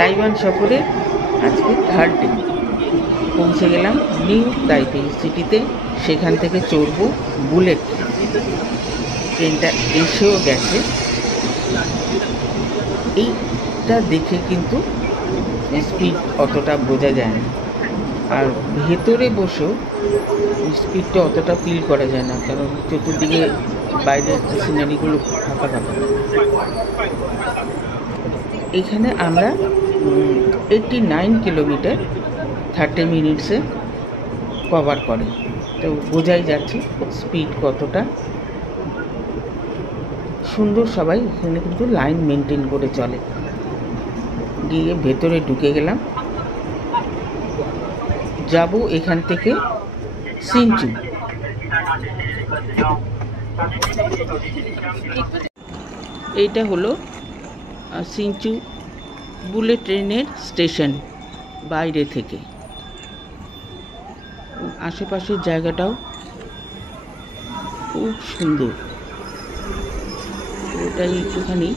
Taiwan সফরে আজকে 3rd day. পৌঁছে গেলাম নিউ তাইপেই সিটিতে। সেখান থেকে চড়বো বুলেট ট্রেনটা এসেও গেছে। এইটা দেখে কিন্তু স্পিড অতটা বোঝা যায় না, আর ভেতরে বসেও স্পিডটা অতটা ফিল করা যায় না, কারণ চতুর্দিকে বাইরের সিনারিগুলো ফাঁকা ফাঁকা। এখানে আমরা 89 কিলোমিটার 30 মিনিটসে কভার করে, তো বোঝাই যাচ্ছে স্পিড কতটা সুন্দর। সবাই এখানে কিন্তু লাইন মেনটেন করে চলে। গিয়ে ভেতরে ঢুকে গেলাম, যাব এখান থেকে সিনচু। এইটা হলো সিনচু বুলেট ট্রেনের স্টেশন বাইরে থেকে। আশেপাশের জায়গাটাও খুব সুন্দর, ওটাই একটুখানি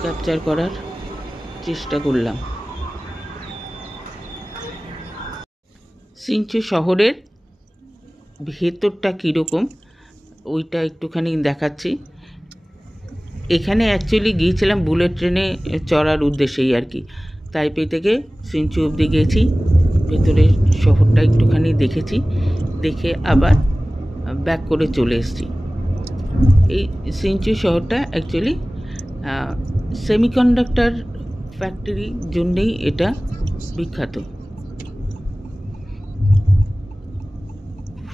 ক্যাপচার করার চেষ্টা করলাম। সিনচু শহরের ভেতরটা কীরকম ওইটা একটুখানি দেখাচ্ছি। এখানে অ্যাকচুয়ালি গিয়েছিলাম বুলেট ট্রেনে চড়ার উদ্দেশ্যেই আর কি। তাইপে থেকে সিনচু অবধি গেছি, ভেতরের শহরটা একটুখানি দেখেছি, দেখে আবার ব্যাক করে চলে এসেছি। এই সিনচু শহরটা অ্যাকচুয়ালি সেমিকন্ডাক্টর ফ্যাক্টরির জন্যেই এটা বিখ্যাত।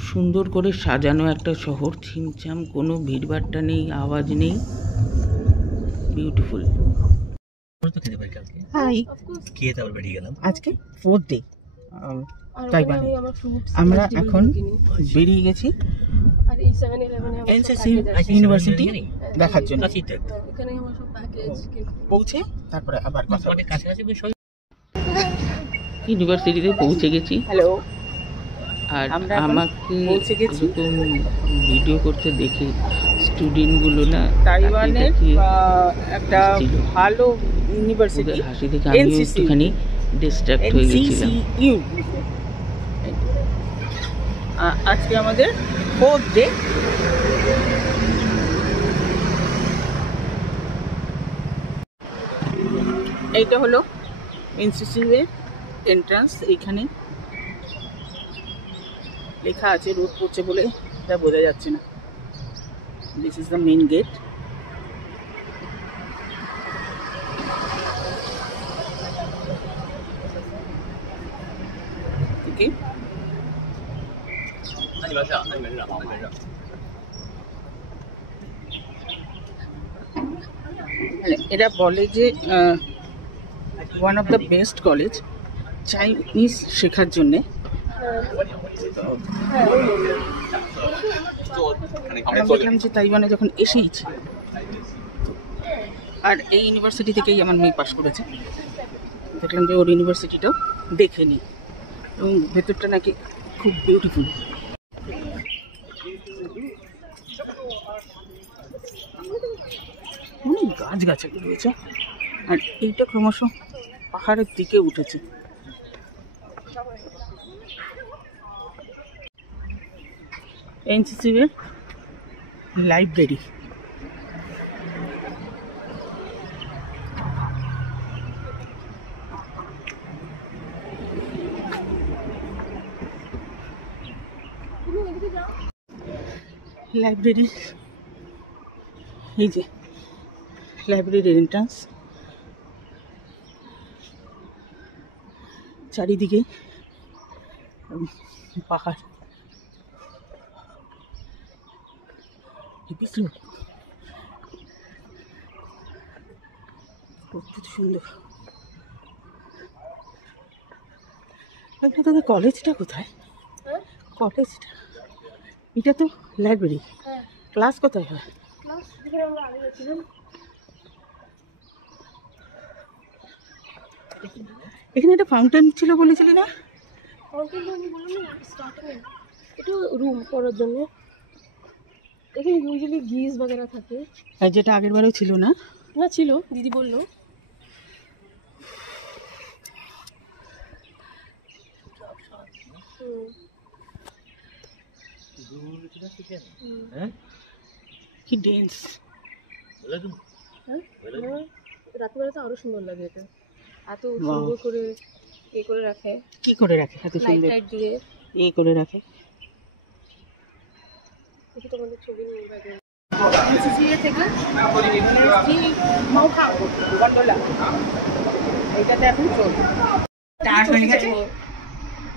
সুন্দর করে সাজানো একটা শহর, ছিমছাম, কোনো ভিড়ভাট্টা নেই, আওয়াজ নেই, বিউটিফুল। আজকে 4th ডে তাইওয়ানে। আমরা এখন বেরিয়ে গেছি এনসিসি ইউনিভার্সিটি দেখার জন্য। পৌঁছে তারপরে আবার কথা। ইউনিভার্সিটিতে পৌঁছে গেছি। হ্যালো। আর আমাকে এরকম ভিডিও করতে দেখে স্টুডেন্টগুলো না তাইওয়ানের একটা ভালো ইউনিভার্সিটি হাসি দেখে আমি একটুখানি ডিস্ট্র্যাক্ট হয়ে গেছিলাম। আজকে আমাদের 4th ডে। এইটা হলো এনসিসির এন্ট্রান্স। এইখানে লেখা আছে, রোদ পড়ছে বলে এটা বোঝা যাচ্ছে না। This is the main gate. Okay, এরা বলে যে one of the best college Chinese শেখার জন্যে। দেখলাম যে তাইওয়ানে যখন এসেইছি, আর এই ইউনিভার্সিটি থেকেই আমার মেয়ে পাশ করেছে, দেখলাম যে ওর ইউনিভার্সিটিটাও দেখে নিই, এবং ভেতরটা নাকি খুব বিউটিফুল। অনেক গাছগাছালি রয়েছে, আর এইটা ক্রমশ পাহাড়ের দিকে উঠেছে। এনসিসির লাইব্রেরি। লাইব্রেরি, এই যে লাইব্রেরির এন্ট্রান্স। চারিদিকে পাহাড়, অদ্ভুত সুন্দর। তাদের কলেজটা কোথায়? কলেজটা, এটা তো লাইব্রেরি, ক্লাস কোথায় হয়? এখানে একটা ফাউন্টেন ছিল বলেছিলি না? এটা রুম করার জন্য। এখানে ইউজুয়ালি গিজ বগেরা থাকে, যেটা আগের বারেও ছিল না? না ছিল, দিদি বললো। কি ডেন্স। রাত্রিবেলা তো আরো সুন্দর লাগে এটা, এত সুন্দর করে করে রাখে। কি করে রাখে এত সুন্দর লাইট দিয়ে করে রাখে। তোমাদের ছবি নিয়ে থেকে মাউখাং গন্ডোলা, এইটাতে এখন চলছে।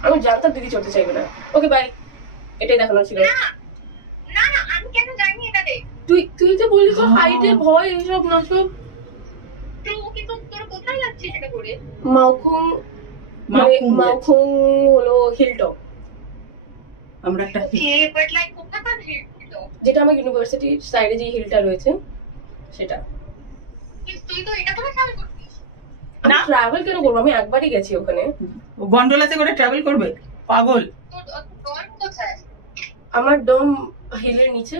আমি জানতাম দিদি চলতে চাইবে না। ওকে বাই, এটাই দেখানো ছিল। তুই যে বললি তো হাইটে ভয় এইসব না সব। মাউখুং মাউখুং হলো হিলটপ। আমরা একটা যেটা আমার ইউনিভার্সিটির সাইডে যে হিলটা রয়েছে সেটা। না ট্রাভেল কেন করবো, আমি একবারই গেছি ওখানে। গন্ডোলাতে করে ট্রাভেল করবে পাগল। আমার ডোম হিলের নিচে,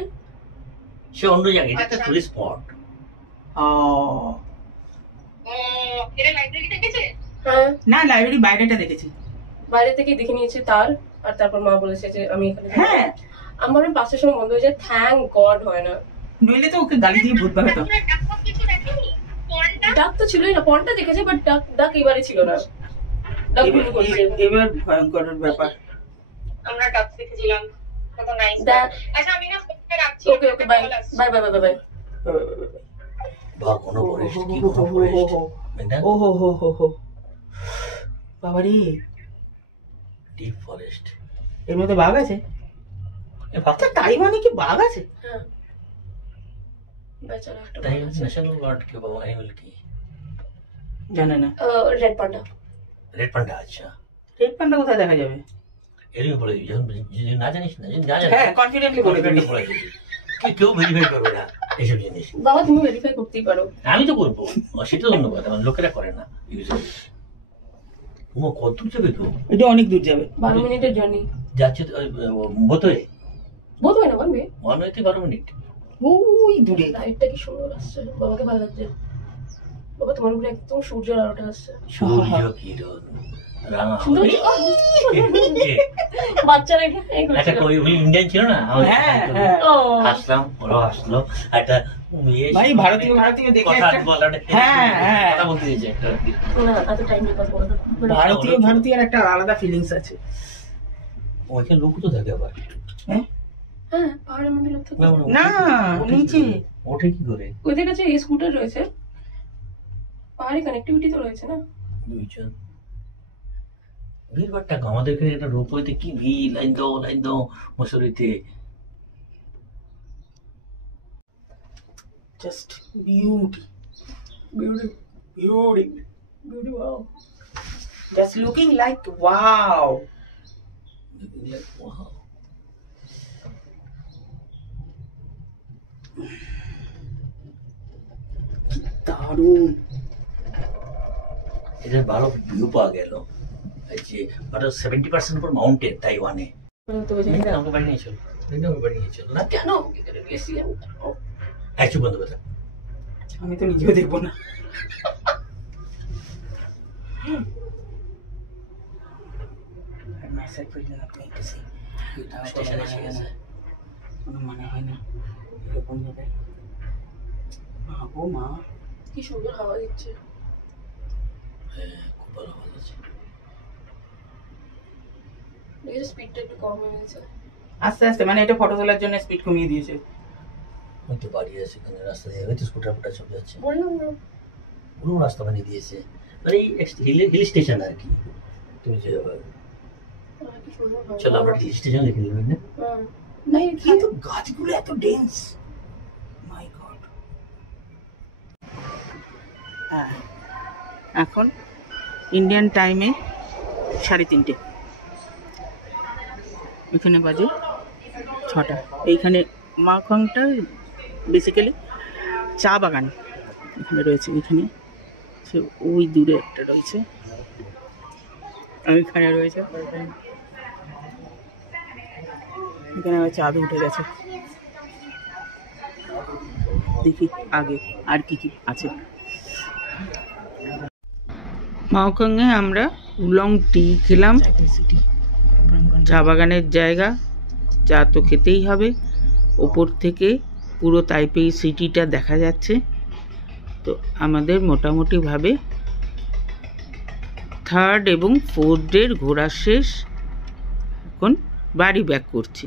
সে অন্য জায়গায়, এটা একটা টুরিস্ট স্পট। হ্যাঁ না লাইব্রেরি বাইরেটা দেখেছি, বাইরে থেকে দেখে নিয়েছি তার। আর তারপর মা বলেছে যে আমি এখানে। হ্যাঁ আমার 5টার সময় বন্ধ হয়ে যায়, থ্যাংক গড হয় না, নইলে তো ওকে গালি দিয়ে ভূত ভাবে। তো ডাক তো ছিলই না, পনটা দেখেছে বাট ডাক এবারে ছিল না। ডাক ভুল করছে এবার ভয়ঙ্কর ব্যাপার। আমরা ডাক দেখেছিলাম, কত নাইস। আচ্ছা আমি না ফোনটা রাখছি। Okay okay bye bye bye bye bye. বা কোনো ফরেস্ট, কি কোনো ফরেস্ট, মেঘনা? ও হো হো হো হো বাবারে, ডিপ ফরেস্ট। এর মধ্যে বাঘ আছে? আচ্ছা তাই মানে কি বাঘ আছে? হ্যাঁ বেচারা একটা তাই ন্যাশনাল গার্ড কে বাবা অ্যানিমাল কি জানে না। Red panda. রেড পান্ডা, আচ্ছা। রেড পান্ডা কোথায় দেখা যাবে? এরকম বলে দিবি, যখন যদি না জানিস না, যদি না জানিস হ্যাঁ কনফিডেন্টলি বলে দিবি। কেউ ভেরিফাই করবে না এইসব জিনিস। বাবা তুমি ভেরিফাই করতেই পারো। আমি তো করবো, সেটা অন্য কথা, মানে লোকেরা করে না ইউজুয়ালি। তোমার কত দূর যাবে তো? এটা অনেক দূর যাবে, 12 মিনিটের জার্নি যাচ্ছে বোধহয় বোধহয় না বলবে। 1 হইতে 12 মিনিট। ওই দূরে। লাইটটা কি সুন্দর আসছে, বাবাকে ভালো লাগছে। বাবা তোমার উপরে একদম সূর্যের আলোটা আসছে, সূর্য কিরণ রাঙা সুন্দর। এ, বাচ্চারা একটা ওই ইন্ডিয়ান ছিল না, হ্যাঁ হ্যাঁ হাসলাম, ওরাও হাসলো। একটা ভাই ভারতীয় দেখে কথা একটা বলাটা, হ্যাঁ হ্যাঁ কথা বলতে দিয়েছে একটা। না এত টাইম নিয়ে কথা বলবো। ভারতীয় একটা আলাদা ফিলিংস আছে। ওইখানে লোক তো থাকে আবার। হ্যাঁ হ্যাঁ পাহাড়ের মধ্যে লোক থাকে। না নিচে ওঠে কি করে? ওদের কাছে এই স্কুটার রয়েছে, পাহাড়ি কানেক্টিভিটি তো রয়েছে না। দুইজন ভিড় টাকা আমাদের এখানে একটা রোপওয়েতে কি ভিড়, লাইন দাও মসুরিতে। Just beauty beauty beauty beauty wow, just looking like wow. দারুণ, এটা ভালো ভিউ পাওয়া গেল। এই যে 70% উপর মাউন্টেন তাইওয়ানে। আমাকে বাড়ি নিয়ে চলো, আমাকে বাড়ি নিয়ে চলো না কেন গেছি একটু বন্ধ কথা। আমি তো নিজেও দেখবো না। স্টেশন এসে গেছে। কোনো মানে হয় না এরকম ভাবে। মা গো মা, কি সুন্দর হাওয়া দিচ্ছে। হ্যাঁ খুব ভালো ভালো আছে। স্পিডটা একটু কম হয়ে গেছে আস্তে আস্তে, মানে এটা ফটো তোলার জন্য স্পিড কমিয়ে দিয়েছে। ওই তো বাড়ি আছে এখানে, রাস্তা দিয়ে হয়তো স্কুটার ফুটার সব যাচ্ছে। বললাম না পুরো রাস্তা বানিয়ে দিয়েছে, মানে এই হিল স্টেশন আর কি। তুমি যে কি সুন্দর হাওয়া। চলো আমরা হিল স্টেশন লিখে নেবেন না? না কিন্তু গাছগুলো এত ডেন্স, মাই গড। হ্যাঁ এখন ইন্ডিয়ান টাইমে 3:30, এখানে বাজে 6টা। এইখানে মাউখাংটা বেসিক্যালি চা বাগান এখানে রয়েছে। এখানে ওই দূরে একটা রয়েছে, ওইখানে রয়েছে, এখানে আবার চাঁদ উঠে গেছে। দেখি আগে আর কি কি আছে। মাউখাংয়ে আমরা উলং টি খেলাম, চা বাগানের জায়গা, চা তো খেতেই হবে। ওপর থেকে পুরো তাইপেই সিটিটা দেখা যাচ্ছে। তো আমাদের মোটামুটিভাবে 3rd এবং 4th ডের ঘোরা শেষ। এখন বাড়ি ব্যাক করছি।